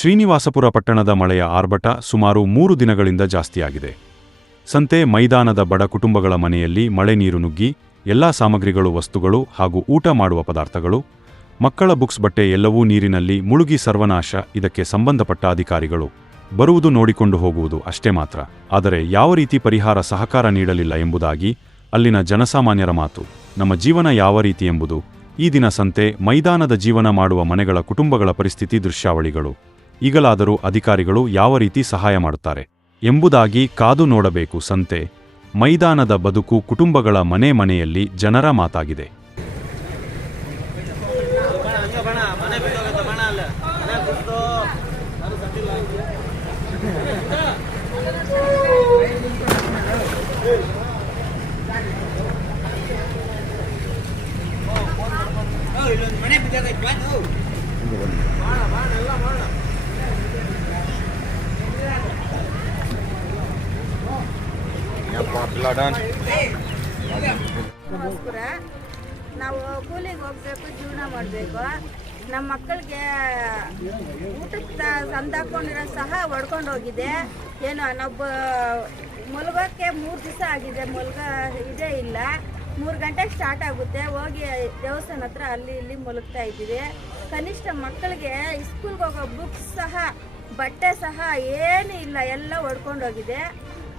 ಶ್ರೀನಿವಾಸಪುರ ಪಟ್ಟಣದ ಮಳೆಯ ಆರ್ಭಟ ಸುಮಾರು ಮೂರು ದಿನಗಳಿಂದ ಜಾಸ್ತಿಯಾಗಿದೆ. ಸಂತೆ, ಮೈದಾನದ ಬಡ ಕುಟುಂಬಗಳ ಮನೆಯಲ್ಲಿ ಮಳೆ ನೀರು ನುಗ್ಗಿ, ಎಲ್ಲಾ ಸಾಮಗ್ರಿಗಳು, ವಸ್ತುಗಳು ಹಾಗೂ ಊಟ ಮಾಡುವ ಪದಾರ್ಥಗಳು, ಮಕ್ಕಳ ಬುಕ್ಸ್ ಬಟ್ಟೆ ಎಲ್ಲವೂ ನೀರಿನಲ್ಲಿ ಮುಳುಗಿ ಸರ್ವನಾಶ, ಇದಕ್ಕೆ ಸಂಬಂಧಪಟ್ಟ ಅಧಿಕಾರಿಗಳು ಬರುವುದು ನೋಡಿಕೊಂಡು ಹೋಗುವುದು ಅಷ್ಟೇ ಮಾತ್ರ. ಆದರೆ ಯಾವ ರೀತಿ ಪರಿಹಾರ ಸಹಕಾರ ನೀಡಲಿಲ್ಲ ಎಂಬುದಾಗಿ ಅಲ್ಲಿನ ಜನಸಾಮಾನ್ಯರ ಮಾತು. ನಮ್ಮ ಜೀವನ ಯಾವ ರೀತಿ ಎಂಬುದು ಈ ದಿನ ಸಂತೆ ಮೈದಾನದ ಜೀವನ ಮಾಡುವ ಮನೆಗಳ ಕುಟುಂಬಗಳ ಪರಿಸ್ಥಿತಿ ದೃಶ್ಯಾವಳಿಗಳು. ಈಗಲಾದರೂ ಅಧಿಕಾರಿಗಳು ಯಾವ ರೀತಿ ಸಹಾಯ ಮಾಡುತ್ತಾರೆ ಎಂಬುದಾಗಿ ಕಾದು ನೋಡಬೇಕು ಸಂತೆ. ಮೈದಾನದ ಬದುಕು ಕುಟುಂಬಗಳ ಮನೆ ಮನೆಯಲ್ಲಿ ಜನರ ಮಾತಾಗಿದೆ. ಬಣ ಮನೆ ಬಿದ್ದೋಗುತ್ತೆ ಬಣ ಅಲ್ಲ ಮನೆ ಬಿಟ್ಟು ನಾನು ಸತ್ತಿಲ್ಲ ಇಲ್ಲೊಂದು ಮನೆ ಬಿದ್ದೋಗೈತೆ ಬಂದು ಅದಕ್ಕೋಸ್ಕರ ನಾವು ಕೂಲಿಗೆ ಹೋಗ್ಬೇಕು, ಜೀವನ ಮಾಡಬೇಕು. ನಮ್ಮ ಮಕ್ಕಳಿಗೆ ಊಟಕ್ಕೆ ತಂದಾಕೊಂಡಿರೋ ಸಹ ಹೊಡ್ಕೊಂಡು ಹೋಗಿದೆ. ಏನು ನಾವು ಮುಲ್ಗೋಕ್ಕೆ ಮೂರು ದಿವಸ ಆಗಿದೆ, ಮುಲ್ಗ ಇದೇ ಇಲ್ಲ. ಮೂರು ಗಂಟೆಗೆ ಸ್ಟಾರ್ಟ್ ಆಗುತ್ತೆ. ಹೋಗಿ ದೇವಸ್ಥಾನ ಹತ್ರ ಅಲ್ಲಿ ಇಲ್ಲಿ ಮಲಗ್ತಾ ಇದ್ದೀವಿ. ಕನಿಷ್ಠ ಮಕ್ಕಳಿಗೆ ಸ್ಕೂಲ್ಗೆ ಹೋಗೋ ಬುಕ್ಸ್ ಸಹ, ಬಟ್ಟೆ ಸಹ ಏನೂ ಇಲ್ಲ, ಎಲ್ಲ ಹೊಡ್ಕೊಂಡು ಹೋಗಿದೆ.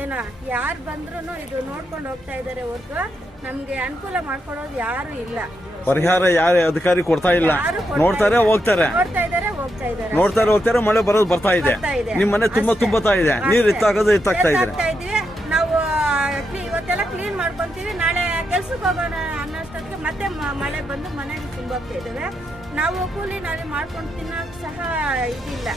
ಏನೋ ಯಾರು ಬಂದ್ರೂ ಇದು ನೋಡ್ಕೊಂಡು ಹೋಗ್ತಾ ಇದಾರೆ ಹೊರತು ನಮಗೆ ಅನುಕೂಲ ಮಾಡ್ಕೊಡೋದು ಯಾರು ಇಲ್ಲ. ಪರಿಹಾರ ಯಾರು ಅಧಿಕಾರಿ ಕೊಡ್ತಾ ಇಲ್ಲ. ಯಾರು ಕೊಡ್ತಾ ನೋಡ್ತಾರೆ ಇಲ್ಲ. ಹೋಗ್ತಾರೆ. ನೋಡ್ತಾ ಇದ್ದಾರೆ ಹೋಗ್ತಾ ಇದ್ದಾರೆ ನೋಡ್ತಾರೆ ಹೋಗ್ತಾರೆ ಮಳೆ ಬರೋದು ಬರ್ತಾ ಇದೆ. ಬರ್ತಾ ಇದೆ. ನಿಮ್ ಮನೆ ತುಂಬಾ. ತುಂಬತಾ ಇದೆ. ನೀರ್ ಇತ್ತಾಗೋದು ಇತ್ತಾಗ್ತಾ ಇದೆ ಇದ್ರೆ ಎತ್ತಾಗ್ತಾ ಇದೀವಿ ನಾವು ಇವತ್ತೆಲ್ಲ ಕ್ಲೀನ್ ಮಾಡ್ಕೊಂತೀವಿ. ನಾಳೆ ಕೆಲ್ಸಕ್ಕೆ ಹೋಗೋಣ ಅನ್ನೋಷ್ಟೊತ್ತಿಗೆ ಮತ್ತೆ ಮ- ಮಳೆ ಬಂದು ಮನೆಗೆ ತುಂಬೋಗ್ತಾ ಇದ್ದಾವೆ. ನಾವು ಕೂಲಿ ನಾಳೆ ಮಾಡ್ಕೊಂಡು ತಿನ್ನೋಕೆ ಸಹ ಇದಿಲ್ಲ.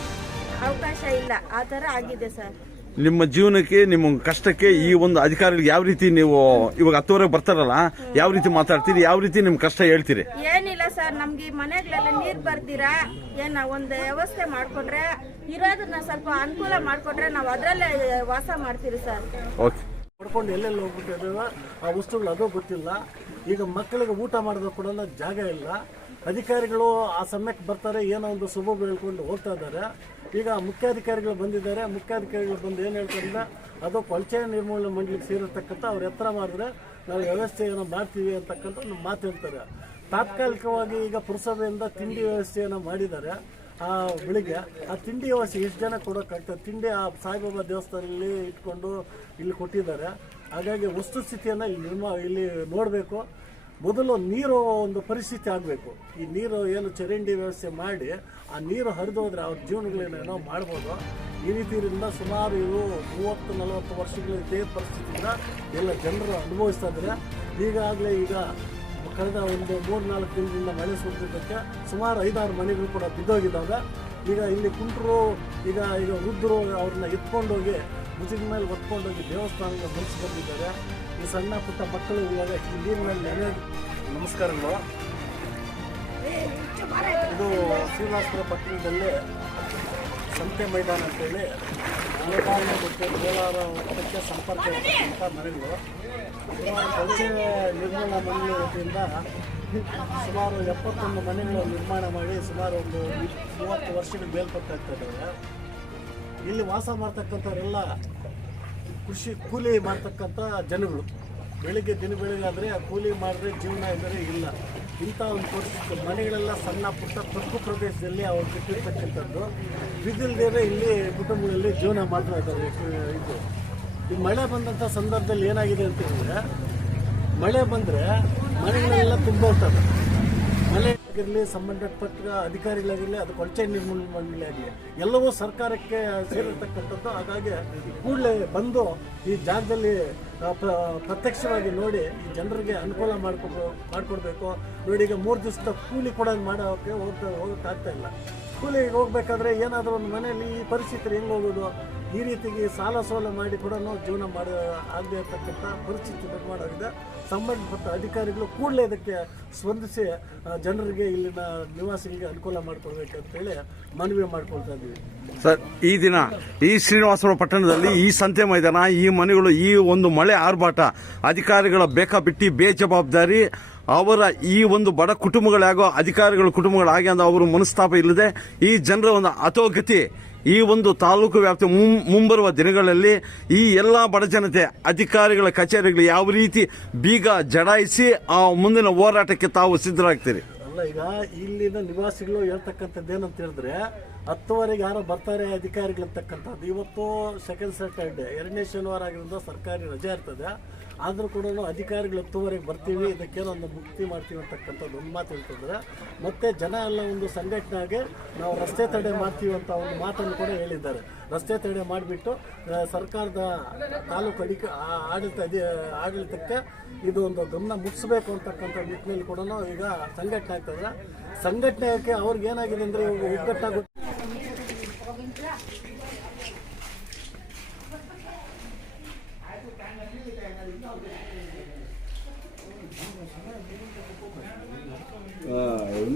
ಅವಕಾಶ ಇಲ್ಲ. ಆ ಥರ ಆಗಿದೆ ಸರ್. ನಿಮ್ಮ ಜೀವನಕ್ಕೆ ನಿಮ್ಮ ಕಷ್ಟಕ್ಕೆ ಈ ಒಂದು ಅಧಿಕಾರಿಗಳಿಗೆ ಯಾವ ರೀತಿ ನೀವು ಇವಾಗ ಹತ್ತುವರೆಗೆ ಬರ್ತಾರಲ್ಲ ಯಾವ ರೀತಿ ಮಾತಾಡ್ತೀರಿ ಯಾವ ರೀತಿ ನಿಮ್ ಕಷ್ಟ ಹೇಳ್ತೀರಿ? ಏನಿಲ್ಲ ಸರ್ ನಮ್ಗೆ ಈ ಮನೆಗಳೆಲ್ಲ ನೀರ್ ಬರ್ತೀರಾ ಏನ ಒಂದು ವ್ಯವಸ್ಥೆ ಮಾಡ್ಕೊಂಡ್ರೆ ಇರೋದನ್ನ ಸ್ವಲ್ಪ ಅನುಕೂಲ ಮಾಡ್ಕೊಂಡ್ರೆ ನಾವು ಅದ್ರಲ್ಲೇ ವಾಸ ಮಾಡ್ತೀರಿ ಸರ್. ಓಕೆ. ಮಾಡ್ಕೊಂಡು ಎಲ್ಲೆಲ್ಲಿ ಹೋಗ್ಬಿಟ್ಟಿದ್ದೇವೆ ಆ ವಸ್ತುಗಳು ಅದು ಗೊತ್ತಿಲ್ಲ. ಈಗ ಮಕ್ಕಳಿಗೆ ಊಟ ಮಾಡೋದು ಕೂಡ ಜಾಗ ಇಲ್ಲ. ಅಧಿಕಾರಿಗಳು ಆ ಸಮಯಕ್ಕೆ ಬರ್ತಾರೆ ಏನೋ ಒಂದು ಸುಬ ಹೇಳ್ಕೊಂಡು ಹೋಗ್ತಾ ಇದ್ದಾರೆ. ಈಗ ಮುಖ್ಯಾಧಿಕಾರಿಗಳು ಬಂದಿದ್ದಾರೆ. ಮುಖ್ಯಾಧಿಕಾರಿಗಳು ಬಂದು ಏನು ಹೇಳ್ತಾರೆ ಅದು ಕೊಳಚೆ ನಿರ್ಮೂಲನೆ ಮಂಡಳಿಗೆ ಸೇರಿರ್ತಕ್ಕಂಥ ಅವ್ರು ಎತ್ತರ ಮಾಡಿದ್ರೆ ನಾವು ವ್ಯವಸ್ಥೆಯನ್ನು ಮಾಡ್ತೀವಿ ಅಂತಕ್ಕಂಥ ಒಂದು ಮಾತು ಹೇಳ್ತಾರೆ. ತಾತ್ಕಾಲಿಕವಾಗಿ ಈಗ ಪುರಸಭೆಯಿಂದ ತಿಂಡಿ ವ್ಯವಸ್ಥೆಯನ್ನು ಮಾಡಿದ್ದಾರೆ ಆ ಬೆಳಿಗ್ಗೆ. ಆ ತಿಂಡಿ ವ್ಯವಸ್ಥೆ ಎಷ್ಟು ಜನ ಕೊಡೋಕ್ಕಾಗ್ತದೆ ತಿಂಡಿ ಆ ಸಾಯಿಬಾಬಾ ದೇವಸ್ಥಾನದಲ್ಲಿ ಇಟ್ಕೊಂಡು ಇಲ್ಲಿ ಕೊಟ್ಟಿದ್ದಾರೆ. ಹಾಗಾಗಿ ವಸ್ತುಸ್ಥಿತಿಯನ್ನು ಇಲ್ಲಿ ನಿರ್ಮಾ ಇಲ್ಲಿ ನೋಡಬೇಕು. ಮೊದಲು ನೀರು ಒಂದು ಪರಿಸ್ಥಿತಿ ಆಗಬೇಕು. ಈ ನೀರು ಏನು ಚರಂಡಿ ವ್ಯವಸ್ಥೆ ಮಾಡಿ, ಆ ನೀರು ಹರಿದು ಹೋದರೆ ಅವ್ರ ಜೀವನಗಳೇನೇನೋ ಮಾಡ್ಬೋದು. ಈ ರೀತಿಯಿಂದ ಸುಮಾರು ಇವು ಮೂವತ್ತು, ನಲವತ್ತು ವರ್ಷಗಳ ಇದೇ ಪರಿಸ್ಥಿತಿಯಿಂದ ಎಲ್ಲ ಜನರು ಅನುಭವಿಸ್ತಾ ಇದ್ದಾರೆ. ಈಗಾಗಲೇ ಈಗ ಕಳೆದ ಒಂದು ಮೂರು ನಾಲ್ಕು ದಿನದಿಂದ ಮಳೆ ಸುರಿದಿದ್ದಕ್ಕೆ ಸುಮಾರು ಐದಾರು ಮನೆಗಳು ಕೂಡ ಬಿದ್ದೋಗಿದ್ದಾವೆ. ಈಗ ಇಲ್ಲಿ ಕುಂಟರು, ಈಗ ಈಗ ವೃದ್ಧರು ಅವ್ರನ್ನ ಎತ್ಕೊಂಡೋಗಿ ಭುಜದ ಮೇಲೆ ಹೊತ್ಕೊಂಡೋಗಿ ದೇವಸ್ಥಾನದ ಮುಗಿಸಿ ಬಂದಿದ್ದಾರೆ. ಈ ಸಣ್ಣ ಪುಟ್ಟ ಮಕ್ಕಳು ಇವಾಗ ಈ ನೀರಿನಲ್ಲಿ ನೆನೆ ನಮಸ್ಕಾರಗಳು ಇದು ಶ್ರೀನಿವಾಸಪುರ ಪಟ್ಟಣದಲ್ಲಿ ಸಂತೆ ಮೈದಾನ ಅಂತೇಳಿ ಮಲೆನಾಡಿನ ಮತ್ತು ಕೋಲಾರ ವೃತ್ತಕ್ಕೆ ಸಂಪರ್ಕ ಇರ್ತಕ್ಕಂಥ ಮನೆಗಳು. ಕೊಳಚೆ ನಿರ್ಮಾಣ ಮನೆಯ ವತಿಯಿಂದ ಸುಮಾರು ಎಪ್ಪತ್ತೊಂದು ಮನೆಗಳು ನಿರ್ಮಾಣ ಮಾಡಿ ಸುಮಾರು ಒಂದು ಮೂವತ್ತು ವರ್ಷಗಳು ಮೇಲ್ಪಟ್ಟಾಗ್ತಾ ಇದ್ದಾವೆ ಇಲ್ಲಿ ವಾಸ ಮಾಡ್ತಕ್ಕಂಥವರೆಲ್ಲ ಕೃಷಿ ಕೂಲಿ ಮಾಡ್ತಕ್ಕಂಥ ಜನಗಳು. ಬೆಳಿಗ್ಗೆ ದಿನ ಬೆಳಿಗ್ಗೆ ಆ ಕೂಲಿ ಮಾಡಿದ್ರೆ ಜೀವನ ಇದ್ದರೆ ಇಲ್ಲ. ಇಂಥ ಒಂದು ಪರಿಸ್ಥಿತಿ, ಮನೆಗಳೆಲ್ಲ ಸಣ್ಣ ಪುಟ್ಟ ತಪ್ಪು ಪ್ರದೇಶದಲ್ಲಿ ಅವ್ರು ಬಿಟ್ಟಿರ್ತಕ್ಕಂಥದ್ದು ಬಿದ್ದಿಲ್ದೇನೆ ಇಲ್ಲಿ ಕುಟುಂಬಗಳಲ್ಲಿ ಜೀವನ ಮಾಡ್ತಾ ಇದ್ದಾರೆ ಇದು. ಈ ಮಳೆ ಬಂದಂಥ ಸಂದರ್ಭದಲ್ಲಿ ಏನಾಗಿದೆ ಅಂತ ಹೇಳಿದ್ರೆ, ಮಳೆ ಬಂದರೆ ಮನೆಗಳೆಲ್ಲ ತುಂಬ ಹೋಗ್ತವೆ ಆಗಿರಲಿ ಸಂಬಂಧಪಟ್ಟ ಅಧಿಕಾರಿಗಳಾಗಿರಲಿ, ಅದು ಕೊಳಚೆ ನಿರ್ಮೂಲನೆ ಮಂಡಳಿ ಆಗಲಿ, ಎಲ್ಲವೂ ಸರ್ಕಾರಕ್ಕೆ ಸೇರಿರ್ತಕ್ಕಂಥದ್ದು. ಹಾಗಾಗಿ ಕೂಡಲೇ ಬಂದು ಈ ಜಾಗದಲ್ಲಿ ಪ್ರತ್ಯಕ್ಷವಾಗಿ ನೋಡಿ ಈ ಜನರಿಗೆ ಅನುಕೂಲ ಮಾಡ್ಕೊಬೋ ಮಾಡಿಕೊಡ್ಬೇಕು. ನೋಡಿ, ಈಗ ಮೂರು ದಿವಸದ ಕೂಲಿ ಕೂಡ ಮಾಡೋಕ್ಕೆ ಹೋಗ್ತಾ, ಹೋಗೋಕ್ಕಾಗ್ತಾ ಇಲ್ಲ. ಕೂಲಿಗೆ ಹೋಗಬೇಕಾದ್ರೆ ಏನಾದರೂ ಒಂದು ಮನೆಯಲ್ಲಿ ಈ ಪರಿಸ್ಥಿತಿ ಹೆಂಗೆ ಹೋಗೋದು? ಈ ರೀತಿಗೆ ಸಾಲ ಸೋಲ ಮಾಡಿ ಕೂಡ ಜೀವನ ಮಾಡ ಆಗದೇ ಇರತಕ್ಕಂಥ ಪರಿಸ್ಥಿತಿ ನಿರ್ಮಾಣವಾಗಿದೆ ಸಂಬಂಧಪಟ್ಟ ಅಧಿಕಾರಿಗಳು ಕೂಡಲೇ ಇದಕ್ಕೆ ಸ್ಪಂದಿಸಿ ಜನರಿಗೆ ಇಲ್ಲಿನ ನಿವಾಸಿಗಳಿಗೆ ಅನುಕೂಲ ಮಾಡಿಕೊಡ್ಬೇಕಂತೇಳಿ ಮನವಿ ಮಾಡ್ಕೊಳ್ತಾ ಇದ್ದೀವಿ. ಸರ್, ಈ ದಿನ ಈ ಶ್ರೀನಿವಾಸಪುರ ಪಟ್ಟಣದಲ್ಲಿ ಈ ಸಂತೆ ಮೈದಾನ, ಈ ಮನೆಗಳು, ಈ ಒಂದು ಮಳೆ ಆರ್ಭಾಟ, ಅಧಿಕಾರಿಗಳ ಬೇಕಾಬಿಟ್ಟಿ ಬೇಜವಾಬ್ದಾರಿ, ಅವರ ಈ ಒಂದು ಬಡ ಕುಟುಂಬಗಳಾಗೋ ಅಧಿಕಾರಿಗಳ ಕುಟುಂಬಗಳಾಗಿ ಅಂದ್ರೆ ಅವರು ಮನಸ್ತಾಪ ಇಲ್ಲದೆ ಈ ಜನರ ಒಂದು ಅಧೋಗತಿ ಈ ಒಂದು ತಾಲೂಕು ವ್ಯಾಪ್ತಿ ಮುಂಬರುವ ದಿನಗಳಲ್ಲಿ ಈ ಎಲ್ಲ ಬಡ ಜನತೆ, ಅಧಿಕಾರಿಗಳ ಕಚೇರಿಗಳು ಯಾವ ರೀತಿ ಬೀಗ ಜಡಾಯಿಸಿ ಆ ಮುಂದಿನ ಹೋರಾಟಕ್ಕೆ ತಾವು ಸಿದ್ಧರಾಗ್ತೀರಿ? ಅಲ್ಲ, ಈಗ ಇಲ್ಲಿನ ನಿವಾಸಿಗಳು ಹೇಳ್ತಕ್ಕಂಥದ್ದು ಏನಂತ ಹೇಳಿದ್ರೆ, ಹತ್ತುವರೆಗೆ ಯಾರೋ ಬರ್ತಾರೆ ಅಧಿಕಾರಿಗಳು ಅಂತಕ್ಕಂಥದ್ದು ಇವತ್ತು ಸೆಕೆಂಡ್ ಸ್ಯಾಟರ್ಡೆ ಎರಡನೇ ಶನಿವಾರ ಆಗಿರೋದ್ರಿಂದ ಸರ್ಕಾರಿ ರಜೆ ಇರ್ತದೆ. ಆದರೂ ಕೂಡ ಅಧಿಕಾರಿಗಳು ಹತ್ತುವರೆಗೆ ಬರ್ತೀವಿ, ಇದಕ್ಕೇನೋ ಒಂದು ಮುಕ್ತಿ ಮಾಡ್ತೀವಿ ಅಂತಕ್ಕಂಥದ್ದು ಒಂದು ಮಾತು ಹೇಳ್ತಿದ್ರೆ ಮತ್ತೆ ಜನ ಎಲ್ಲ ಒಂದು ಸಂಘಟನೆಗೆ ನಾವು ರಸ್ತೆ ತಡೆ ಮಾಡ್ತೀವಿ ಅಂತ ಒಂದು ಮಾತನ್ನು ಕೂಡ ಹೇಳಿದ್ದಾರೆ. ರಸ್ತೆ ತಡೆ ಮಾಡಿಬಿಟ್ಟು ಸರ್ಕಾರದ ತಾಲೂಕು ಅಧಿಕ, ಆ- ಆಡಳಿತ ಅಧಿ, ಆಡಳಿತಕ್ಕೆ ಇದು ಒಂದು ಗಮನ ಮುಟ್ಟಿಸ್ಬೇಕು ಅಂತಕ್ಕಂಥ ನಿಟ್ಟಿನಲ್ಲಿ ಕೂಡ ಈಗ ಸಂಘಟನೆ ಆಗ್ತದೆ ಸಂಘಟನೆಗೆ ಅವ್ರಿಗೆ ಏನಾಗಿದೆ ಅಂದರೆ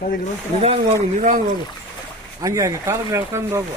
ನಿಧಾನ ಹೋಗು ನಿಧಾನ ಹೋಗು ಹಂಗೆ ಹಂಗೆ ಕಾಲ ಎಳ್ಕೊಂಡು ಹೋಗು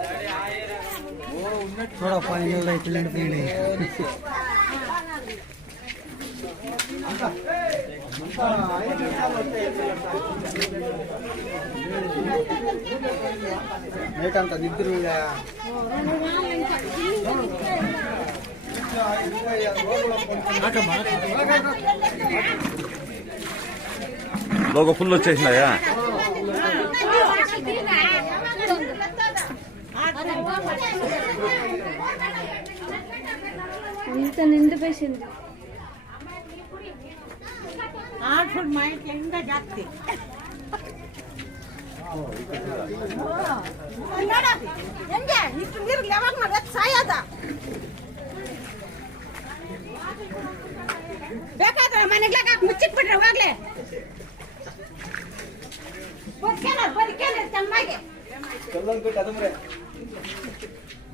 थोड़ा पानी में लाइट लेने पीने మేట ఫుల్ వచ్చేసినాయా ఇంత నిండు పేసింది ಹೆಂಗೆ ಇಷ್ಟು ನೀರು ಯಾವಾಗ ಮಾಡಿ ಸಾಯದ ಬೇಕಾದ್ರೆ ಮನೆಗೆ ಮುಚ್ಚಿಟ್ ಬಿಡ್ರಿ ಅವಾಗ್ಲೇ ಬದುಕೇನ ಬದುಕೇನ ಚೆನ್ನಾಗಿ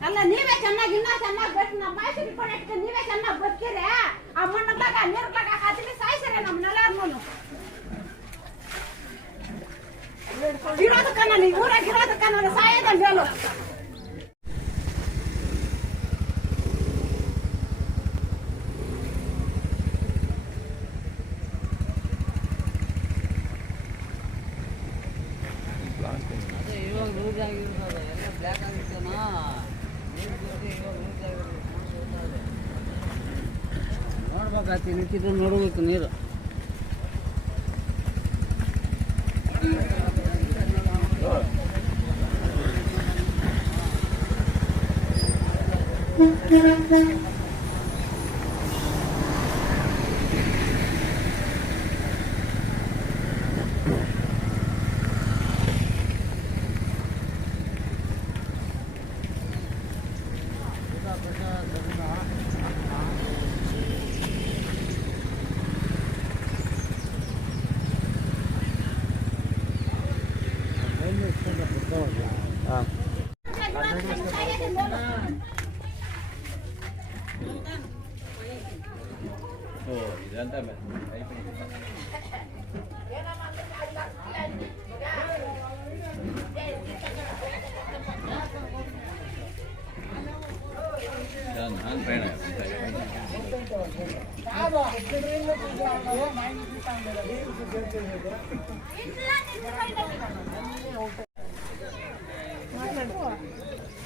ಅಲ್ಲ, ನೀವೇ ಚೆನ್ನಾಗಿ, ಇನ್ನ ಚೆನ್ನಾಗಿ ಬೆತ್ತ ನಮ್ಮ ಮೈಸೂರಿಗೆ ಕೊಡಕ್ಕೆ ನೀವೇ ಚೆನ್ನಾಗಿ ಬದುಕಿರೆ. ಆ ಮಣ್ಣದಾಗ ನೀರ್ಲಾಗ ಹಾಕಿ ನಮ್ಮ ನಮ್ಮನ್ನೆಲ್ಲರೂ ಇರೋದಕ್ಕ ನಾನು ಊರಾಗ ಇರೋದಕ್ಕ ನಾನು ಸಾಯೋದಲ್ಲಿ ಹೇಳು. ಹೋಗತ್ತೆ ನಿಂತಿದ್ದು ನೋಡಬೇಕು ನೀರು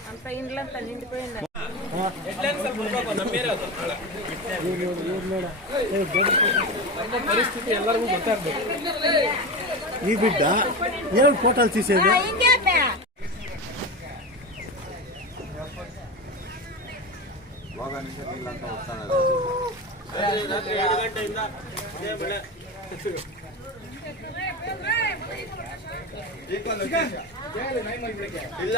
అంత ఇండ్లంతా నిండిపోయింది. ಪರಿಸ್ಥಿತಿ ಎಲ್ಲರಿಗೂ ಗೊತ್ತಾಗ್ಬೇಕು ಈ ಬಿಡ್ಡ ಏಳು ಫೋಟಲ್ ಇಲ್ಲ ಇಲ್ಲ.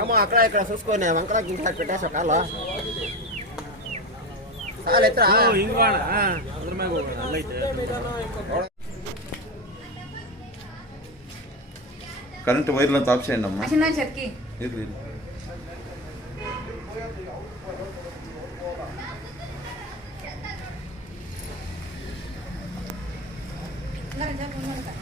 ఏమో అక్కడ ఇక్కడ చూసుకొని వంకల గింజ పెట్టేసి కాలో చాలా ఎత్తరా. కరెంట్ వైర్లను ఆఫ్ చేయండి అమ్మా. Gracias.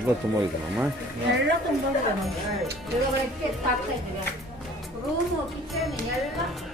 이것도 먹이다, 엄마. 연락도 먹어가는 거. 내가 왜 이렇게 딱 해주냐. 그러면 빗자면 연락.